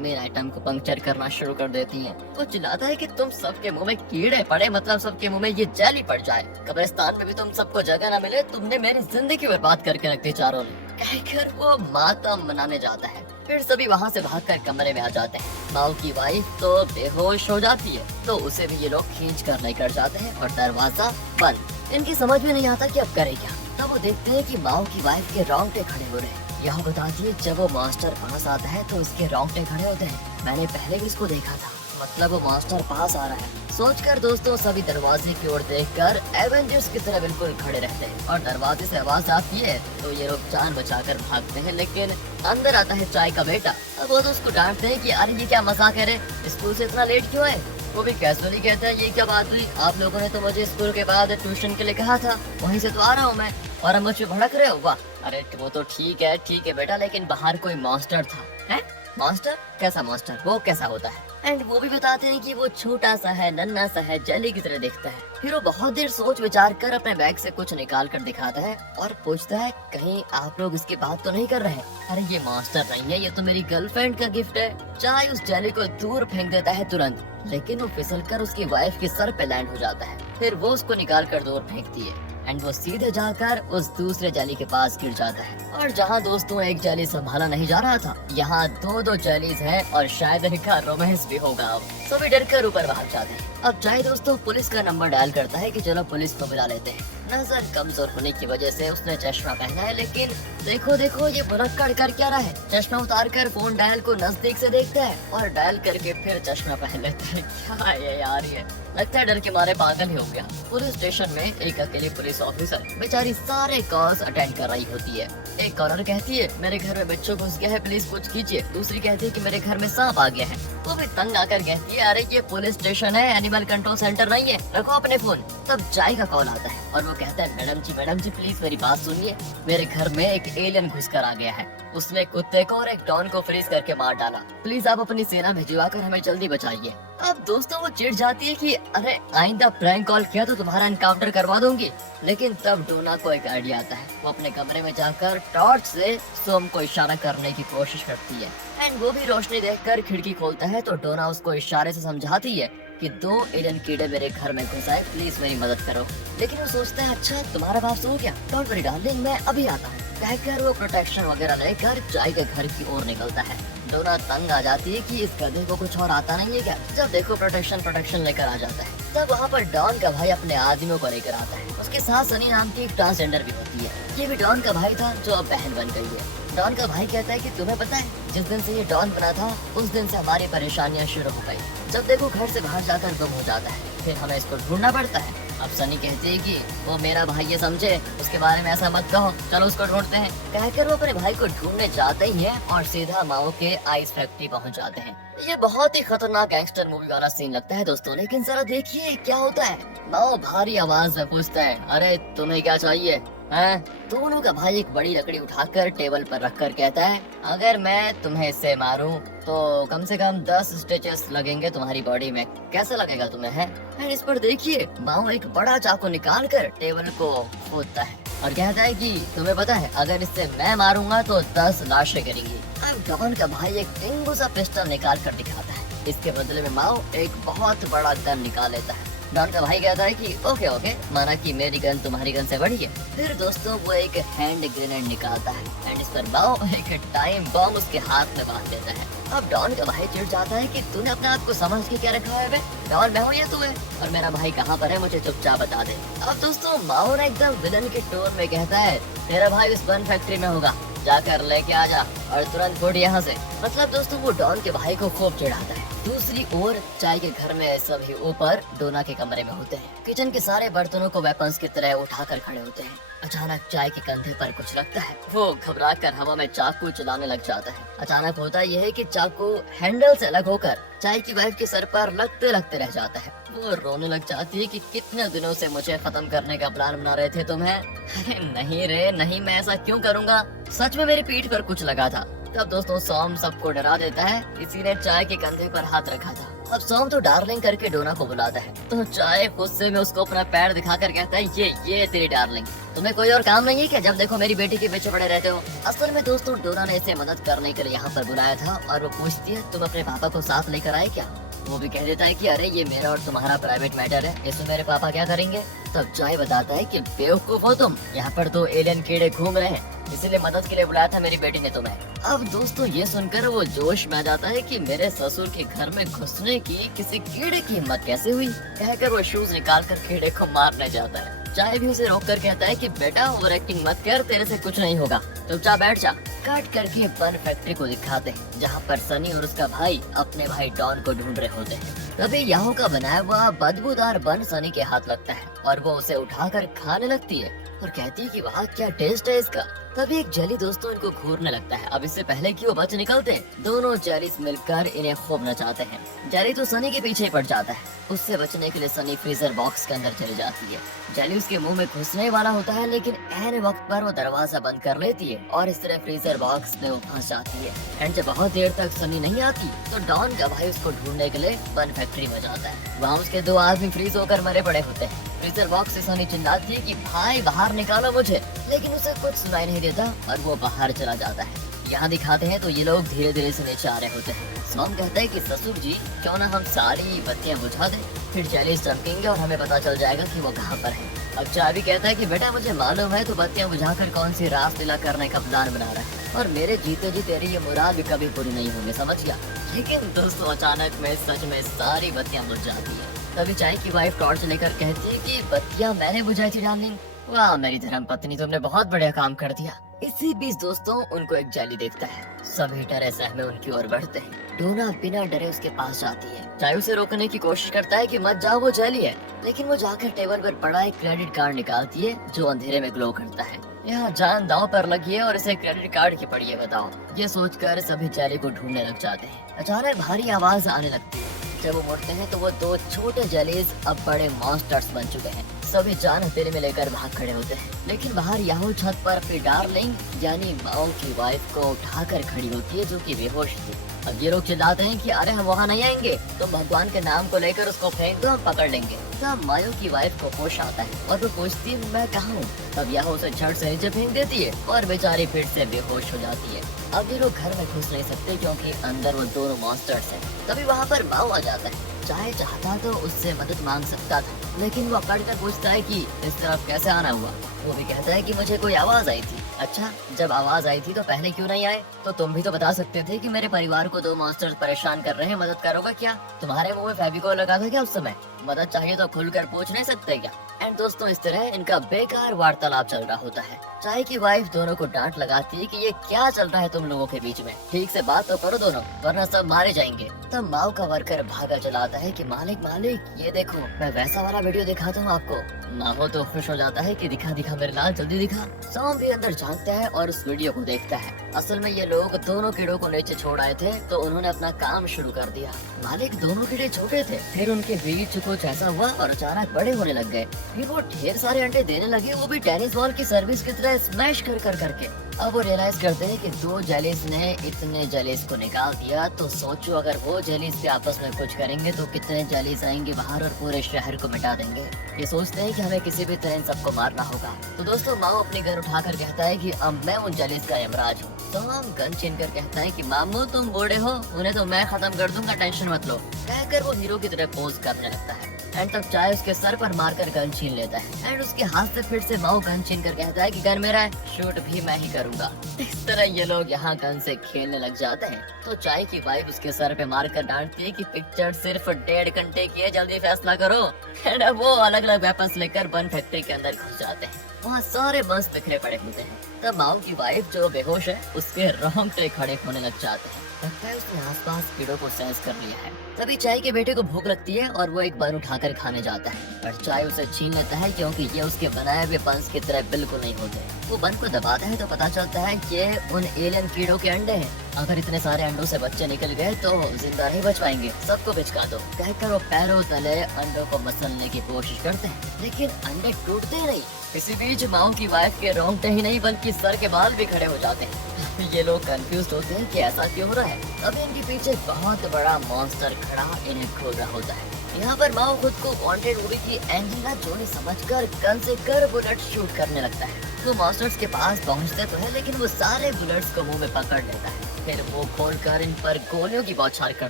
मेन आइटम को पंक्चर करना शुरू कर देती हैं। वो चिल्लाता है कि तुम सबके मुंह में कीड़े पड़े, मतलब सबके मुंह में ये जेली पड़ जाए, कब्रिस्तान में भी तुम सबको जगह न मिले, तुमने मेरी जिंदगी बर्बाद करके रख दी चारों ने, कहकर वो मातम मनाने जाता है। फिर सभी वहाँ से भागकर कमरे में आ जाते हैं। माओ की वाइफ तो बेहोश हो जाती है, तो उसे भी ये लोग खींच कर लेकर जाते हैं और दरवाजा बंद। इनकी समझ में नहीं आता कि अब करे क्या। तब वो देखते हैं कि माओ की वाइफ के रोंगटे खड़े हो रहे हैं। यह बताती है जब वो मास्टर पास आता है तो उसके रोंगटे खड़े होते हैं। मैंने पहले भी इसको देखा था, मतलब वो मास्टर पास आ रहा है। सोचकर दोस्तों सभी दरवाजे की ओर देखकर एवेंजर्स की तरह बिल्कुल खड़े रहते हैं और दरवाजे से आवाज आती है तो ये लोग जान बचाकर भागते हैं। लेकिन अंदर आता है चाय का बेटा। अब वो तो उसको डांटते हैं कि अरे ये क्या मजाक है रे, स्कूल से इतना लेट क्यों है। वो भी कैजुअली कहता है ये क्या बात हुई, आप लोगों ने तो मुझे स्कूल के बाद ट्यूशन के लिए कहा था, वहीं से तो आ रहा हूँ मैं और अब मुझ पे भड़क रहे हो। वाह, अरे वो तो ठीक है बेटा, लेकिन बाहर कोई मॉन्स्टर था। है मॉन्स्टर? कैसा मॉन्स्टर, वो कैसा होता है? एंड वो भी बताते हैं कि वो छोटा सा है, नन्हा सा है, जेली की तरह दिखता है। हीरो बहुत देर सोच विचार कर अपने बैग से कुछ निकाल कर दिखाता है और पूछता है कहीं आप लोग इसकी बात तो नहीं कर रहे? अरे ये मॉन्स्टर नहीं है, ये तो मेरी गर्लफ्रेंड का गिफ्ट है। चाय उस जेली को दूर फेंक देता है तुरंत, लेकिन वो फिसलकर उसकी वाइफ के सर पे लैंड हो जाता है। फिर वो उसको निकाल कर दूर फेंकती है एंड वो सीधे जाकर उस दूसरे जेली के पास गिर जाता है। और जहाँ दोस्तों एक जेली संभाला नहीं जा रहा था, यहाँ दो जेलीज हैं और शायद इनका रोमांस भी होगा। अब सभी डर कर ऊपर भाग जाते हैं। अब चाहे दोस्तों पुलिस का नंबर डायल करता है कि चलो पुलिस को बुला लेते हैं। नजर कमजोर होने की वजह से उसने चश्मा पहना है, लेकिन देखो ये बुरक्कड़ कर क्या रहा है। चश्मा उतार कर फोन डायल को नजदीक से देखता है और डायल करके फिर चश्मा पहन लेता है। क्या है यार, ये लगता है डर के मारे पागल ही हो गया। पुलिस स्टेशन में एक अकेली पुलिस ऑफिसर बेचारी सारे कॉल्स अटेंड कर रही होती है। एक कॉलर कहती है मेरे घर में बच्चों घुस गया है, प्लीज कुछ कीजिए। दूसरी कहती है कि मेरे घर में सांप आ गया है। वो भी तंग आकर कहती है अरे ये पुलिस स्टेशन है, एनिमल कंट्रोल सेंटर नहीं है, रखो अपने फोन। तब चाय का कॉल आता है और वो कहता है मैडम जी प्लीज मेरी बात सुनिए, मेरे घर में एक एलियन घुस कर आ गया है। उसने कुत्ते को और एक डॉन को फ्रीज करके मार डाला। प्लीज आप अपनी सेना भिजवा कर हमें जल्दी बचाइए। अब दोस्तों वो चिढ़ जाती है कि अरे आइंदा प्रैंक कॉल किया तो तुम्हारा एनकाउंटर करवा दूंगी। लेकिन तब डोना को एक आइडिया आता है। वो अपने कमरे में जाकर टॉर्च से सोम को इशारा करने की कोशिश करती है एंड वो भी रोशनी देखकर खिड़की खोलता है तो डोना उसको इशारे से समझाती है कि 2 एलियन कीड़े मेरे घर में घुस आए, प्लीज मेरी मदद करो। लेकिन वो सोचता है अच्छा तुम्हारा बाप सो गया, डोंट वरी डार्लिंग मैं अभी आता हूँ। कहकर वो प्रोटेक्शन वगैरह लेकर चाय के घर की ओर निकलता है। डोना तंग आ जाती है कि इस गधे को कुछ और आता नहीं है क्या। जब देखो प्रोटेक्शन लेकर आ जाता है, तब वहाँ पर डॉन का भाई अपने आदमियों को लेकर आता है। उसके साथ सनी नाम की एक ट्रांसजेंडर भी होती है। ये भी डॉन का भाई था जो अब बहन बन गई है। डॉन का भाई कहता है कि तुम्हें पता है, जिस दिन से ये डॉन बना था उस दिन से हमारी परेशानियां शुरू हो गई। जब देखो घर से बाहर जाकर गुम हो जाता है, फिर हमें इसको ढूंढना पड़ता है। अब सनी कहती है कि वो मेरा भाई ये समझे, उसके बारे में ऐसा मत कहो, चलो उसको ढूंढते हैं। कहकर वो अपने भाई को ढूंढने जाते ही हैं और सीधा माओ के आइस फैक्ट्री पहुंच जाते हैं। ये बहुत ही खतरनाक गैंगस्टर मूवी वाला सीन लगता है दोस्तों, लेकिन जरा देखिए क्या होता है। माओ भारी आवाज में पूछता है, अरे तुम्हें क्या चाहिए हैं? दोनों का भाई एक बड़ी लकड़ी उठाकर टेबल पर रखकर कहता है, अगर मैं तुम्हें इससे मारूं तो कम से कम 10 स्टिचेस लगेंगे तुम्हारी बॉडी में, कैसा लगेगा तुम्हें है? इस पर देखिए माओ एक बड़ा चाकू निकाल कर टेबल को खोदता है और कहता है कि तुम्हें पता है, अगर इससे मैं मारूंगा तो 10 लाशें गिरेंगी। अब डॉन का भाई एक टिंगू सा पिस्टल निकाल कर दिखाता है। इसके बदले में माओ एक बहुत बड़ा गन निकाल लेता है। डॉन का भाई कहता है कि ओके माना कि मेरी गन तुम्हारी गन से बड़ी है। फिर दोस्तों वो एक हैंड ग्रेनेड निकालता है एंड इस पर माओ एक टाइम बम उसके हाथ में बांध देता है। अब डॉन का भाई चिढ़ जाता है कि तूने अपने आप को समझ के क्या रखा है बे? डॉन मैं हूँ या तू है? और मेरा भाई कहाँ पर है, मुझे चुपचाप बता दे। अब दोस्तों माओ ने एकदम विलन के टोन में कहता है, तेरा भाई इस गन फैक्ट्री में होगा, जाकर लेके आ जा और तुरंत फुट यहाँ से। मतलब दोस्तों वो डॉन के भाई को खूब चिढ़ाता है। दूसरी ओर चाय के घर में सभी ऊपर डोना के कमरे में होते हैं। किचन के सारे बर्तनों को वेपन्स की तरह उठाकर खड़े होते हैं। अचानक चाय के कंधे पर कुछ लगता है। वो घबराकर हवा में चाकू चलाने लग जाता है। अचानक होता यह है कि चाकू हैंडल से अलग होकर चाय की वाइफ के सर पर लगते लगते रह जाता है। वो रोने लग जाती है कि कितने दिनों से मुझे खत्म करने का प्लान बना रहे थे तुम्हें। अरे नहीं रे नहीं, मैं ऐसा क्यों करूँगा, सच में मेरी पीठ पर कुछ लगा था। तब दोस्तों सोम सबको डरा देता है, इसी ने चाय के कंधे पर हाथ रखा था। अब सोम तो डार्लिंग करके डोना को बुलाता है, तो चाय गुस्से में उसको अपना पैर दिखाकर कहता है, ये तेरी डार्लिंग, तुम्हें कोई और काम नहीं है क्या, जब देखो मेरी बेटी के पीछे पड़े रहते हो। असल में दोस्तों डोना ने इसे मदद करने के लिए यहाँ पर बुलाया था और वो पूछती है, तुम अपने पापा को साथ लेकर आए क्या? वो भी कह देता है कि अरे ये मेरा और तुम्हारा प्राइवेट मैटर है, इसमें मेरे पापा क्या करेंगे? तब चाय बताता है कि बेवकूफ हो तुम, यहाँ पर तो एलियन कीड़े घूम रहे हैं, इसीलिए मदद के लिए बुलाया था मेरी बेटी ने तुम्हें। अब दोस्तों ये सुनकर वो जोश में आ जाता है कि मेरे ससुर के घर में घुसने की किसी कीड़े की हिम्मत कैसे हुई। कहकर वो शूज निकाल कर कीड़े को मारने जाता है। चाय भी उसे रोककर कहता है कि बेटा ओवर एक्टिंग मत कर, तेरे से कुछ नहीं होगा, चुपचाप बैठ जा। कट करके बन फैक्ट्री को दिखाते हैं, जहाँ पर सनी और उसका भाई अपने भाई डॉन को ढूंढ रहे होते हैं। तभी यहाँ का बनाया हुआ बदबूदार बन सनी के हाथ लगता है और वो उसे उठाकर खाने लगती है और कहती है कि वाह क्या टेस्ट है इसका। तभी एक जेली दोस्तों इनको घूरने लगता है। अब इससे पहले कि वो बच निकलते हैं, दोनों जेलीस मिलकर इन्हें खूब नचाते हैं। जेली तो सनी के पीछे पड़ जाता है। उससे बचने के लिए सनी फ्रीजर बॉक्स के अंदर चली जाती है। जेली उसके मुंह में घुसने वाला होता है, लेकिन ऐन वक्त पर वो दरवाजा बंद कर लेती है और इस तरह फ्रीजर बॉक्स में वो फंस जाती है। एंड जब बहुत देर तक सनी नहीं आती तो डॉन का भाई उसको ढूंढने के लिए बन फैक्ट्री में जाता है। वहाँ उसके 2 आदमी फ्रीज होकर मरे पड़े होते हैं। फ्रीजर बॉक्स से सनी चिल्लाती है कि भाई बाहर निकालो मुझे, लेकिन उसे कुछ सुनाई नहीं देता और वो बाहर चला जाता है। यहाँ दिखाते हैं तो ये लोग धीरे धीरे से नीचे आ रहे होते हैं। सोम कहता है कि ससुर जी क्यों ना हम सारी बत्तियां बुझा दें, फिर जेलीस चमकेंगे और हमें पता चल जाएगा कि वो कहाँ पर है। अब चाय भी कहता है कि बेटा मुझे मालूम है तो बत्तियां बुझाकर कौन सी रासलीला करने का प्लान बना रहा है और मेरे जीते जी तेरी ये मुराद भी कभी पूरी नहीं होगी, समझ गया। लेकिन दोस्तों अचानक में सच में सारी बत्तियां बुझ जाती है। तभी चाय की वाइफ टॉर्च लेकर कहती है कि बत्तियां मैंने बुझाई थी डार्लिंग। वाह मेरी धर्म पत्नी, तुमने बहुत बढ़िया काम कर दिया। इसी बीच दोस्तों उनको एक जेली देखता है। सभी डरे सहमे उनकी ओर बढ़ते हैं। डोना बिना डरे उसके पास जाती है। चाय उसे रोकने की कोशिश करता है कि मत जाओ वो जेली है, लेकिन वो जाकर टेबल पर पड़ा एक क्रेडिट कार्ड निकालती है जो अंधेरे में ग्लो करता है। यहाँ जान दांव पर लगी है और इसे क्रेडिट कार्ड की पड़ी है, बताओ। ये सोचकर सभी जेली को ढूंढने लग जाते हैं। अचानक भारी आवाज आने लगती है। जब वो मुड़ते हैं तो वो 2 छोटे जेलीज अब बड़े मॉन्स्टर्स बन चुके हैं। सभी जान हथेली में लेकर भाग खड़े होते हैं, लेकिन बाहर याहू छत पर अपनी डार्लिंग यानी माओ की वाइफ को उठाकर खड़ी होती है जो कि बेहोश थी। अब ये लोग चिल्लाते हैं कि अरे हम वहाँ नहीं आएंगे, तुम भगवान के नाम को लेकर उसको फेंक दो, हम पकड़ लेंगे। तब मायो की वाइफ को होश आता है और वो पूछती है मैं कहाँ हूँ। तब याहू उसे झट से नीचे फेंक देती है और बेचारी फिर से बेहोश हो जाती है। अब ये लोग घर में घुस नहीं सकते क्योंकि अंदर वो दोनों मॉन्स्टर्स हैं। तभी वहाँ पर माओ आ जाता है। चाहे चाहता तो उससे मदद मांग सकता था, लेकिन वो अकड़ कर पूछता है कि इस तरफ कैसे आना हुआ। वो भी कहता है कि मुझे कोई आवाज आई थी। अच्छा, जब आवाज आई थी तो पहले क्यों नहीं आए? तो तुम भी तो बता सकते थे कि मेरे परिवार को 2 मॉन्स्टर्स परेशान कर रहे हैं, मदद करोगे क्या? तुम्हारे मुंह में फेविकोल लगा था क्या उस समय? मदद चाहिए तो खुलकर पूछ नहीं सकते क्या? एंड दोस्तों, इस तरह इनका बेकार वार्तालाप चल रहा होता है। चाय की वाइफ दोनों को डांट लगाती है कि ये क्या चल रहा है तुम लोगों के बीच में, ठीक से बात तो करो दोनों, वरना सब मारे जाएंगे। तब माओ का वर्कर भागा चला आता है कि मालिक मालिक ये देखो, मैं वैसा वाला वीडियो दिखाता हूँ आपको। माओ तो खुश हो जाता है कि दिखा दिखा मेरे लाल, जल्दी दिखा। सॉम भी अंदर झांकता है और उस वीडियो को देखता है। असल में ये लोग दोनों कीड़ों को नीचे छोड़ आए थे, तो उन्होंने अपना काम शुरू कर दिया। मालिक, दोनों कीड़े छोटे थे, फिर उनके बीच कुछ ऐसा हुआ और अचानक बड़े होने लग गए। फिर वो ढेर सारे अंडे देने लगे, वो भी टेनिस बॉल की सर्विस की तरह स्मैश कर कर करके। अब वो रियलाइज करते हैं कि 2 जेलीज ने इतने जेलीज को निकाल दिया, तो सोचो अगर वो जेलीज भी आपस में कुछ करेंगे तो कितने जेलीज आएंगे बाहर और पूरे शहर को मिटा देंगे। ये सोचते हैं कि हमें किसी भी तरह इन सबको मारना होगा। तो दोस्तों, माओ अपनी गन उठाकर कहता है कि अब मैं उन जेलीज का यमराज हूँ। तो हम गन छीन कर कहता है कि मामू तुम बूढ़े हो, उन्हें तो मैं खत्म कर दूंगा, टेंशन मत लो। कहकर वो हीरो की तरह पोज करने लगता है। एंड तब चाय उसके सर पर मारकर गन छीन लेता है। एंड उसके हाथ से फिर से माओ गन छीन कर कहता है कि गन मेरा है, शूट भी मैं ही करूंगा। इस तरह ये लोग यहाँ गन से खेलने लग जाते हैं। तो चाय की वाइफ उसके सर पे मारकर डांटती है कि पिक्चर सिर्फ 1.5 घंटे की है, जल्दी फैसला करो। एंड अब वो अलग अलग वेपन्स लेकर बन फैक्ट्री के अंदर घुस जाते हैं। वहाँ सारे बस बिखरे पड़े होते हैं। तब माओ की वाइफ जो बेहोश है, उसके रोंगटे खड़े होने लग जाते हैं। लगता है उसने आसपास कीड़ों को सेंस कर लिया है। तभी चाय के बेटे को भूख लगती है और वो एक बन उठाकर खाने जाता है, पर चाय उसे छीन लेता है क्योंकि ये उसके बनाए हुए बंस की तरह बिल्कुल नहीं होते। वो बन को दबाता है तो पता चलता है कि ये उन एलियन कीड़ों के अंडे हैं। अगर इतने सारे अंडों से बच्चे निकल गए तो जिंदा नहीं बच पाएंगे, सबको बिचका दो। कहकर वो पैरों तले अंडों को मसलने की कोशिश करते हैं, लेकिन अंडे टूटते ही नहीं। इसी बीच माओ की वाइफ के रोंगटे ही नहीं बल्कि सर के बाल भी खड़े हो जाते हैं। ये लोग कंफ्यूज होते हैं कि ऐसा क्यों हो रहा है। तभी इनके पीछे बहुत बड़ा मॉन्स्टर खड़ा इन्हें खोल रहा होता है। यहाँ पर माओ खुद को वांटेड मूवी की एंजेलिना जोली समझकर गन से कर बुलेट शूट करने लगता है। वो मॉन्स्टर्स के पास पहुँचते तो है, लेकिन वो सारे बुलेट्स को मुंह में पकड़ लेता है। फिर वो खोलकर इन पर गोलियों की बौछार कर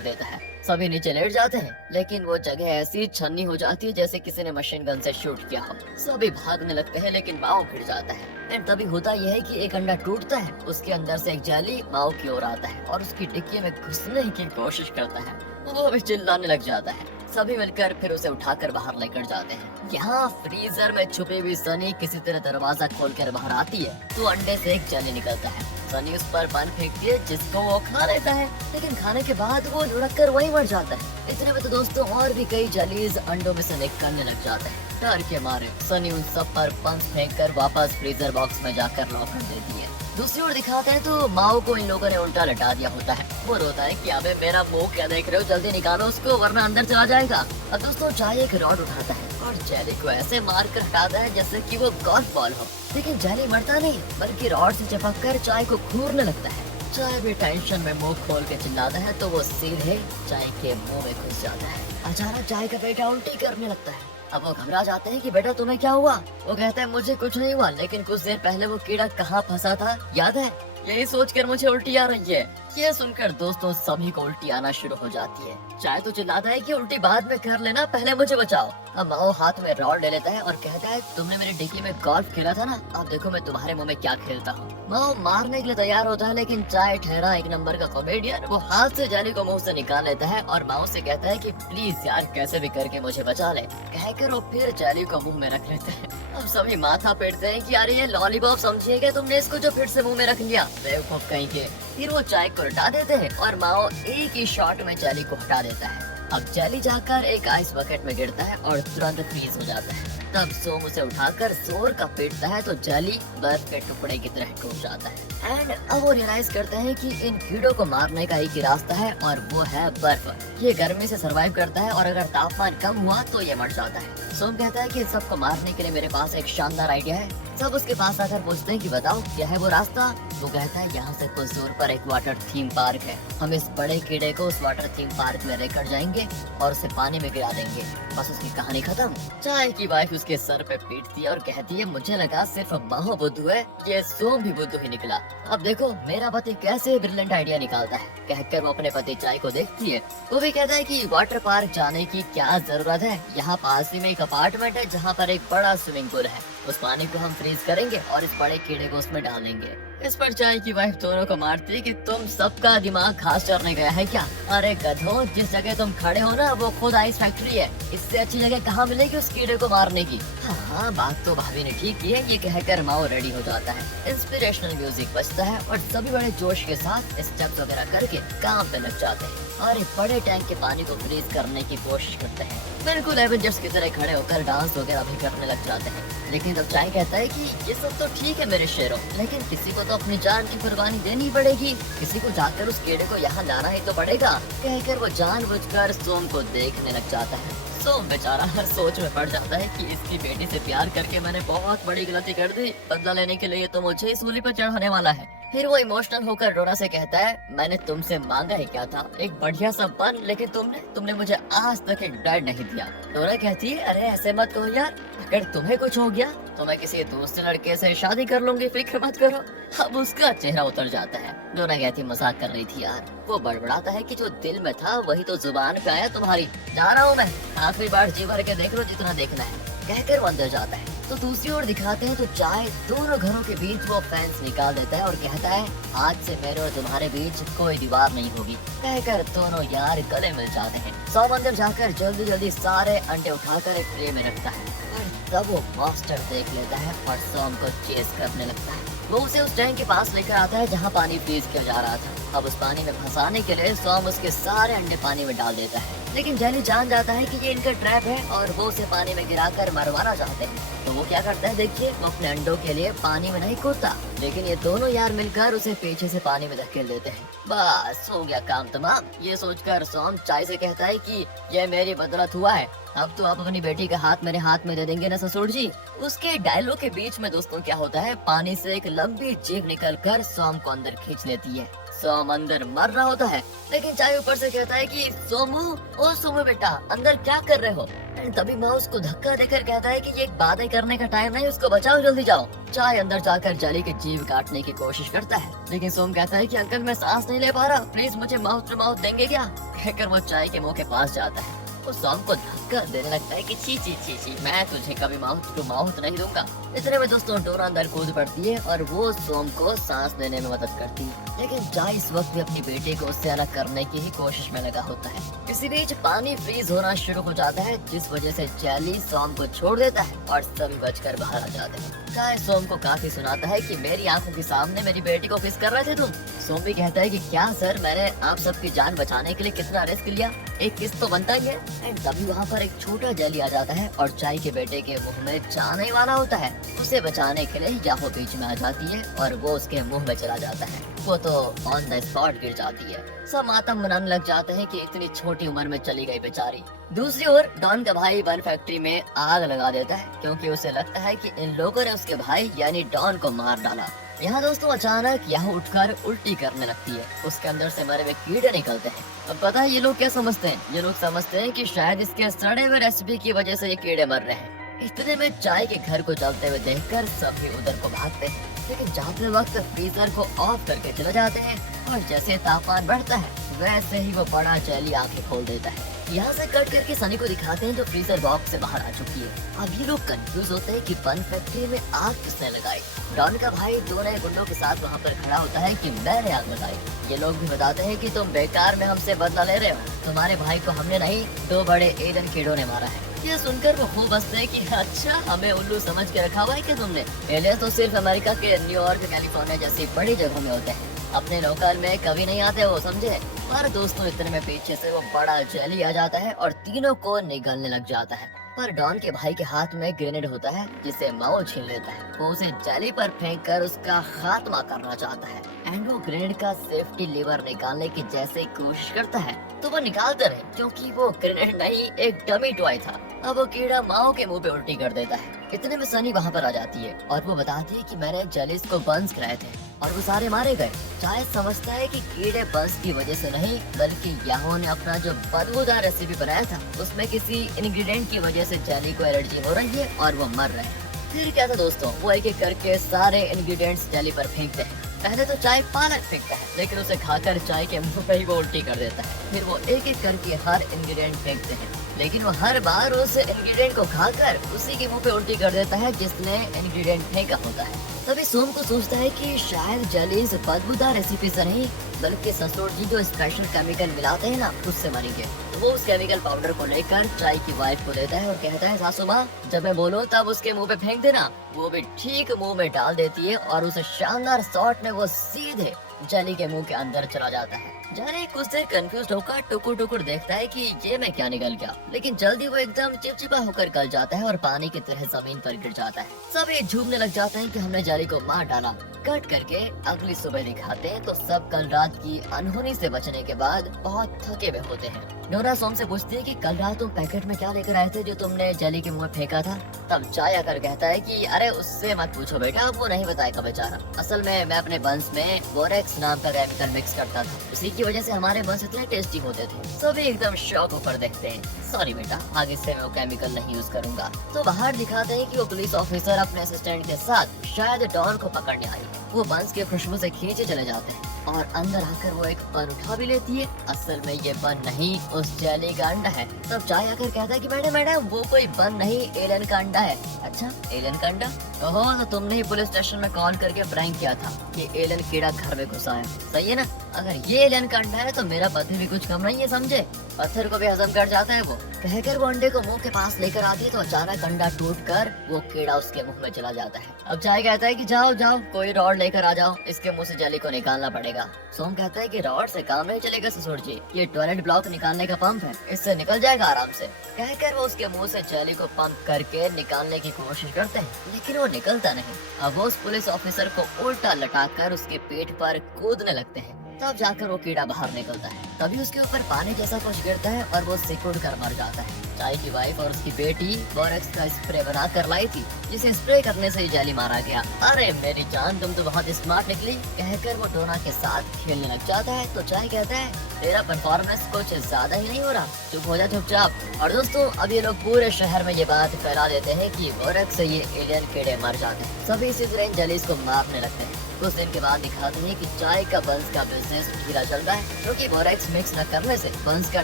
देता है। सभी नीचे लेट जाते हैं, लेकिन वो जगह ऐसी छन्नी हो जाती है जैसे किसी ने मशीन गन से शूट किया हो। सभी भागने लगते हैं, लेकिन माओ गिर जाता है। एंड तभी होता यह है कि एक अंडा टूटता है, उसके अंदर से एक जाली माओ की ओर आता है और उसकी टिक्की में घुसने की कोशिश करता है। वो भी चिल्लाने लग जाता है। सभी मिलकर फिर उसे उठाकर बाहर लेकर जाते हैं। यहाँ फ्रीजर में छुपी हुई सनी किसी तरह दरवाजा खोलकर बाहर आती है, तो अंडे से एक जाली निकलता है। सनी उस पर बन फेंकती है, जिसको वो खा लेता है, लेकिन खाने के बाद वो लुढ़क कर वहीं मर जाता है। इतने में तो दोस्तों और भी कई जालीज अंडों में से निकलने लग जाते हैं। डर के मारे सनी उन सब पर पंच फेंककर वापस फ्रीजर बॉक्स में जाकर लॉक कर देती है। दूसरी ओर दिखाते हैं तो माओ को इन लोगों ने उल्टा लटा दिया होता है। वो रोता है कि अबे मेरा मुंह क्या देख रहे हो, जल्दी निकालो उसको वरना अंदर चला जाएगा। अब दोस्तों चाय एक रॉड उठाता है और जेली को ऐसे मार कर हटाता है जैसे कि वो गोल्फ बॉल हो, लेकिन जेली मरता नहीं बल्कि रॉड से चिपक कर चाय को घूरने लगता है। चाय भी टेंशन में मुंह खोल के चिल्लाता है तो वो सीधे चाय के मुंह में घुस जाता है। अचानक चाय का बेटा उल्टी करने लगता है। अब वो घबरा जाते हैं कि बेटा तुम्हें क्या हुआ। वो कहता है मुझे कुछ नहीं हुआ, लेकिन कुछ देर पहले वो कीड़ा कहाँ फंसा था याद है? यही सोचकर मुझे उल्टी आ रही है। ये सुनकर दोस्तों सभी को उल्टी आना शुरू हो जाती है। चाय तो चिल्लाता है कि उल्टी बाद में कर लेना, पहले मुझे बचाओ। अब माओ हाथ में रॉड ले लेता है और कहता है तुमने मेरी डिक्की में गोल्फ खेला था ना, अब देखो मैं तुम्हारे मुंह में क्या खेलता हूँ। माओ मारने के लिए तैयार होता है, लेकिन चाय ठहरा एक नंबर का कॉमेडियन वो हाथ से जाली को मुंह से निकाल लेता है और माओ से कहता है कि प्लीज यार कैसे भी करके मुझे बचा ले। कहकर वो फिर जाली को मुंह में रख लेते हैं। अब सभी माथा पेटते हैं कि यार ये लॉलीपॉप समझिएगा तुमने इसको जो फिर से मुंह में रख लिया, बेवकूफ कहीं के। फिर वो चाय को हटा देते हैं और माओ एक ही शॉट में जाली को हटा देता है। अब जाली जाकर एक आइस बकेट में गिरता है और तुरंत फ्रीज हो जाता है। तब सोम उसे उठाकर जोर का पीटता है तो जाली बर्फ के टुकड़े की तरह टूट जाता है। एंड अब वो रियलाइज करते हैं कि इन कीड़ों को मारने का एक ही रास्ता है और वो है बर्फ। ये गर्मी से सरवाइव करता है और अगर तापमान कम हुआ तो ये मर जाता है। सोम कहता है कि सबको मारने के लिए मेरे पास एक शानदार आइडिया है। सब उसके पास आकर पूछते हैं कि बताओ क्या है वो रास्ता। वो कहता है यहाँ से कुछ दूर पर एक वाटर थीम पार्क है, हम इस बड़े कीड़े को उस वाटर थीम पार्क में लेकर जाएंगे और उसे पानी में गिरा देंगे, बस उसकी कहानी खत्म। चाय की वाइफ उसके सर पे पीटती है और कहती है मुझे लगा सिर्फ माहो बुद्धू है, ये सोम भी बुद्धू ही निकला। अब देखो मेरा पति कैसे ब्रिलियंट आइडिया निकालता है। कहकर वो अपने पति चाय को देखती है। वो भी कहता है कि वाटर पार्क जाने की क्या जरूरत है, यहाँ पास ही में एक अपार्टमेंट है जहाँ पर एक बड़ा स्विमिंग पूल है, उस पानी को हम फ्रीज करेंगे और इस बड़े कीड़े को उसमें डालेंगे। इस पर चाय की वाइफ दोनों को मारती है कि तुम सबका दिमाग खास करने गया है क्या? अरे गधों, जिस जगह तुम खड़े हो ना वो खुद आइस फैक्ट्री है, इससे अच्छी जगह कहाँ मिलेगी उस कीड़े को मारने की। हाँ, बात तो भाभी ने ठीक की है। ये कहकर माओ रेडी हो जाता है। इंस्पिरेशनल म्यूजिक बजता है और सभी बड़े जोश के साथ स्टेप्स वगैरह करके काम पे लग जाते हैं और एक बड़े टैंक के पानी को फ्रीज करने की कोशिश करते हैं। बिल्कुल एवेंजर्स की तरह खड़े होकर डांस वगैरह भी करने लग जाते हैं। लेकिन तब चाय कहता है कि ये सब तो ठीक है मेरे शेरों, लेकिन किसी को तो अपनी जान की कुर्बानी देनी पड़ेगी, किसी को जाकर उस कीड़े को यहाँ लाना ही तो पड़ेगा। कहकर वो जानबूझकर सोम को देखने लग जाता है। सोम बेचारा हर सोच में पड़ जाता है कि इसकी बेटी से प्यार करके मैंने बहुत बड़ी गलती कर दी, बदला लेने के लिए तो मुझे ही सूली पर चढ़ाने वाला है। फिर वो इमोशनल होकर डोरा से कहता है, मैंने तुमसे मांगा ही क्या था, एक बढ़िया सा बन, लेकिन तुमने मुझे आज तक एक डर नहीं दिया। डोरा कहती है, अरे ऐसे मत कहो यार, अगर तुम्हें कुछ हो गया तो मैं किसी दूसरे लड़के से शादी कर लूंगी, फिक्र मत करो। अब उसका चेहरा उतर जाता है। डोरा कहती मजाक कर रही थी यार। वो बड़बड़ाता है कि जो दिल में था वही तो जुबान पे आया तुम्हारी, जा रहा हूँ मैं, आखिरी बार जी भर के देख लो जितना देखना है। कहकर वो अंदर जाता है। तो दूसरी ओर दिखाते हैं तो चाय दोनों घरों के बीच वो फेंस निकाल देता है और कहता है, आज से मेरे और तुम्हारे बीच कोई दीवार नहीं होगी। कहकर दोनों यार गले मिल जाते हैं। सोम अंदर जाकर जल्दी जल्दी सारे अंडे उठाकर एक ट्रे में रखता है और तब वो मॉन्स्टर देख लेता है और सोम को चेस करने लगता है। वो उसे उस टैंक के पास लेकर आता है जहाँ पानी फ्रीज किया जा रहा था। अब उस पानी में फंसाने के लिए सोम उसके सारे अंडे पानी में डाल देता है, लेकिन जेली जान जाता है कि ये इनका ट्रैप है और वो उसे पानी में गिराकर मरवाना चाहते हैं। तो वो क्या करता है देखिए, वो अपने अंडों के लिए पानी में नहीं कूदता, लेकिन ये दोनों यार मिलकर उसे पीछे से पानी में धकेल देते हैं। बस हो गया काम तमाम। ये सोचकर सोम चाय से कहता है कि ये मेरी बदौलत हुआ है, अब तो आप अपनी बेटी का हाथ मेरे हाथ में दे देंगे ना ससुर जी। उसके डायलॉग के बीच में दोस्तों क्या होता है, पानी से एक लंबी जीभ निकलकर सोम को अंदर खींच लेती है। सोम अंदर मर रहा होता है, लेकिन चाय ऊपर से कहता है कि सोमू, ओ सोमू बेटा, अंदर क्या कर रहे हो? तभी माँ उसको धक्का देकर कहता है कि ये बातें करने का टाइम नहीं, उसको बचाओ, जल्दी जाओ। चाय अंदर जाकर जली की जीभ काटने की कोशिश करता है, लेकिन सोम कहता है कि अंकल मैं सांस नहीं ले पा रहा, प्लीज मुझे माउथ टू माउथ देंगे क्या? कहकर वो चाय के मुंह के पास जाता है। वो सोम को धक्का देने लगता है कि छी छी छी छी, मैं तुझे कभी माउथ टू माउथ नहीं दूंगा। इतने में दोस्तों डोरा अंदर कूद पड़ती है और वो सोम को सांस लेने में मदद करती है, लेकिन चाय इस वक्त भी अपनी बेटी को उससे अलग करने की ही कोशिश में लगा होता है। इसी बीच पानी फ्रीज होना शुरू हो जाता है, जिस वजह से जेली सोम को छोड़ देता है और सभी बचकर बाहर आ जाते हैं। चाय सोम को काफी सुनाता है कि मेरी आंखों के सामने मेरी बेटी को किस कर रहे थे तुम। सोम भी कहता है कि क्या सर, मैंने आप सबकी जान बचाने के लिए कितना रिस्क लिया, एक किस तो बनता ही है। एंड तभी वहाँ पर एक छोटा जेली आ जाता है और चाय के बेटे के मुंह में जाने वाला होता है। उसे बचाने के लिए याहो बीच में आ जाती है और वो उसके मुंह में चला जाता है। वो तो ऑन द स्पॉट गिर जाती है। सब मातम मनाने लग जाते हैं कि इतनी छोटी उम्र में चली गई बेचारी। दूसरी ओर डॉन का भाई वन फैक्ट्री में आग लगा देता है, क्योंकि उसे लगता है कि इन लोगों ने उसके भाई यानी डॉन को मार डाला। यहाँ दोस्तों अचानक यहाँ उठकर उल्टी करने लगती है, उसके अंदर से मरे हुए कीड़े निकलते हैं। अब पता है ये लोग क्या समझते हैं? ये लोग समझते हैं कि शायद इसके सड़े हुए रेसिपी की वजह से ये कीड़े मर रहे हैं। इतने में चाय के घर को जलते हुए देखकर सभी उधर को भागते हैं, लेकिन जाते वक्त फ्रीजर को ऑफ करके चले जाते हैं और जैसे तापमान बढ़ता है वैसे ही वो बड़ा जेली आंखें खोल देता है। यहाँ से कट करके सनी को दिखाते हैं जो फ्रीजर बॉक्स से बाहर आ चुकी है। अब ये लोग कंफ्यूज होते हैं कि वन फैक्ट्री में आग किसने लगाई। डॉन का भाई दो नए गुंडों के साथ वहाँ पर खड़ा होता है कि मैंने आग लगाई। ये लोग भी बताते हैं कि तुम बेकार में हमसे बदला ले रहे हो, तुम्हारे भाई को हमने नहीं, दो बड़े एलियन कीड़ों ने मारा है। ये सुनकर वो खूब हंसते हैं कि अच्छा, हमें उल्लू समझ के रखा हुआ है क्या तुमने? एलियन तो सिर्फ अमेरिका के न्यूयॉर्क, कैलिफोर्निया जैसी बड़ी जगहों में होते हैं, अपने लोकल में कभी नहीं आते वो, समझे? पर दोस्तों इतने में पीछे से वो बड़ा जेली आ जाता है और तीनों को निगलने लग जाता है। पर डॉन के भाई के हाथ में ग्रेनेड होता है जिसे माओ छीन लेता है। वो उसे जेली पर फेंक कर उसका खात्मा करना चाहता है एंड वो ग्रेनेड का सेफ्टी लीवर निकालने की जैसे कोशिश करता है तो वो निकालते रहे, क्योंकि वो ग्रेनेड नहीं एक डमी टॉय था। अब वो कीड़ा माओ के मुंह पे उल्टी कर देता है। इतने में सनी वहाँ पर आ जाती है और वो बताती है कि मैंने जेलिस को बंस कराए थे और वो सारे मारे गए। शायद समझता है कि कीड़े बंस की वजह से नहीं, बल्कि याहो ने अपना जो बदबूदार रेसिपी बनाया था उसमें किसी इंग्रेडिएंट की वजह से जेली को एलर्जी हो रही है और वो मर रहे हैं। फिर क्या था दोस्तों, वो एक एक करके सारे इंग्रेडिएंट्स जेली पर फेंकते हैं पहले तो चाय पालक फेंकता है, लेकिन उसे खाकर चाय के मुंह पे ही वो उल्टी कर देता है। फिर वो एक एक करके हर इंग्रेडिएंट फेंकते हैं, लेकिन वो हर बार उस इंग्रेडिएंट को खाकर उसी के मुंह पे उल्टी कर देता है जिसने इंग्रेडिएंट फेंका होता है। तभी सोम को सोचता है कि शायद जलीस बदबूदार रेसिपी से नहीं, बल्कि ससुर जी जो स्पेशल केमिकल मिलाते हैं ना, उससे बनेंगे। तो वो उस केमिकल पाउडर को लेकर चाय की वाइफ को देता है और कहता है, सासू माँ जब मैं बोलूँ तब उसके मुंह पे फेंक देना। वो भी ठीक मुंह में डाल देती है और उस शानदार शॉट में वो सीधे जली के मुंह के अंदर चला जाता है। जली कुछ देर कंफ्यूज होकर टुकुर टुकुर देखता है कि ये मैं क्या निकल गया, लेकिन जल्दी वो एकदम चिपचिपा होकर गल जाता है और पानी की तरह जमीन पर गिर जाता है। सभी झूमने लग जाते हैं कि हमने जाली को मार डाला। कट करके अगली सुबह दिखाते हैं तो सब कल रात की अनहोनी से बचने के बाद बहुत थके हुए होते हैं। नोरा सोम से पूछती है कि कल रात तुम पैकेट में क्या लेकर आए थे जो तुमने जली के मुंह में फेंका था। तब चाय आकर कहता है कि अरे उससे मत पूछो बेटा, वो नहीं बताएगा बेचारा। असल में मैं अपने बंस में बोरेक्स नाम का केमिकल मिक्स करता था, उसी की वजह से हमारे बंस इतने टेस्टी होते थे। सभी एकदम शौक होकर देखते हैं। सॉरी बेटा, आगे से मैं वो केमिकल नहीं यूज करूंगा। तो बाहर दिखाते हैं कि वो पुलिस ऑफिसर अपने असिस्टेंट के साथ शायद डॉन को पकड़ने आई। वो बंस के खुशबू से खींचे चले जाते हैं और अंदर आकर वो एक बन उठा भी लेती है। असल में ये बन नहीं, उस जेली का अंडा है। तब चाय आकर कहता है कि मैडम वो कोई बन नहीं, एलियन का अंडा है। अच्छा, एलियन का अंडा? ओहो, तो तुमने ही पुलिस स्टेशन में कॉल करके प्रैंक किया था कि एलियन कीड़ा घर में घुसा है, सही है ना? अगर ये एलियन का अंडा है तो मेरा पति भी कुछ कम नहीं है, समझे? पत्थर को भी हजम कर जाता है वो। कहकर वो अंडे को मुंह के पास लेकर आती है तो अचानक अंडा टूटकर वो कीड़ा उसके मुंह में चला जाता है। अब चाय कहता है कि जाओ जाओ कोई रॉड लेकर आ जाओ, इसके मुंह से जेली को निकालना पड़ेगा। सोम कहता है कि रॉड से काम नहीं चलेगा ससुर जी, ये टॉयलेट ब्लॉक निकालने का पंप है, इससे निकल जाएगा आराम से। कहकर वो उसके मुंह से जेली को पंप करके निकालने की कोशिश करते हैं, लेकिन वो निकलता नहीं। अब वो उस पुलिस ऑफिसर को उल्टा लटाकर उसके पेट पर कूदने लगते हैं। तब जाकर वो कीड़ा बाहर निकलता है। तभी उसके ऊपर पानी जैसा कुछ गिरता है और वो सिकुड़ कर मर जाता है। चाय की वाइफ और उसकी बेटी बोरेक्स का स्प्रे बना कर लाई थी, जिसे स्प्रे करने से ही जेली मारा गया। अरे मेरी जान, तुम तो बहुत स्मार्ट निकली। कहकर वो डोना के साथ खेलने लग जाता है तो चाय कहता है, तेरा परफॉर्मेंस कुछ ज्यादा ही नहीं हो रहा, चुप हो जा चुपचाप। और दोस्तों, अब ये लोग पूरे शहर में ये बात फैला देते हैं कि बोरेक्स से ये एलियन कीड़े मर जाते हैं। सभी इसी तरह जेलीज को मारने लगते हैं। कुछ दिन के बाद दिखाते हैं कि चाय का बंस का बिजनेस धीरा चलता है, क्योंकि बोरेक्स मिक्स न करने से बंस का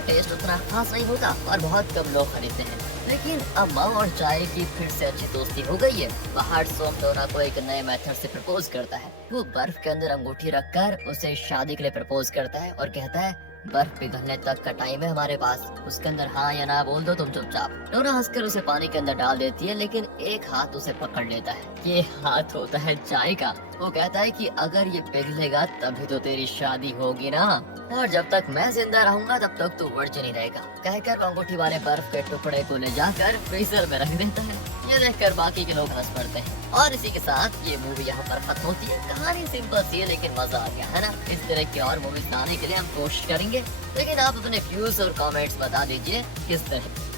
टेस्ट उतना खास नहीं होता और बहुत कम लोग खरीदते हैं। लेकिन अब माँ और चाय की फिर से अच्छी दोस्ती हो गई है। बाहर सोम डोना को एक नए मेथड से प्रपोज करता है। वो बर्फ के अंदर अंगूठी रखकर उसे शादी के लिए प्रपोज करता है और कहता है, बर्फ पिघलने तक का टाइम है हमारे पास, उसके अंदर हाँ या ना बोल दो तुम चुपचाप। डोना हंसकर उसे पानी के अंदर डाल देती है, लेकिन एक हाथ उसे पकड़ लेता है। ये हाथ होता है चाय का। वो कहता है कि अगर ये पिघलेगा तभी तो तेरी शादी होगी ना, और जब तक मैं जिंदा रहूंगा तब तक तू वर्जिन ही रहेगा। कहकर अंगूठी वाले बर्फ के टुकड़े को ले जाकर फ्रीजर में रख देता है। ये देखकर बाकी के लोग हंस पड़ते हैं और इसी के साथ ये मूवी यहाँ पर खत्म होती है। कहानी सिंपल सी है लेकिन मजा आ गया है ना। इस तरह की और मूवीज लाने के लिए हम कोशिश करेंगे, लेकिन आप अपने व्यूज और कमेंट्स बता दीजिए किस तरह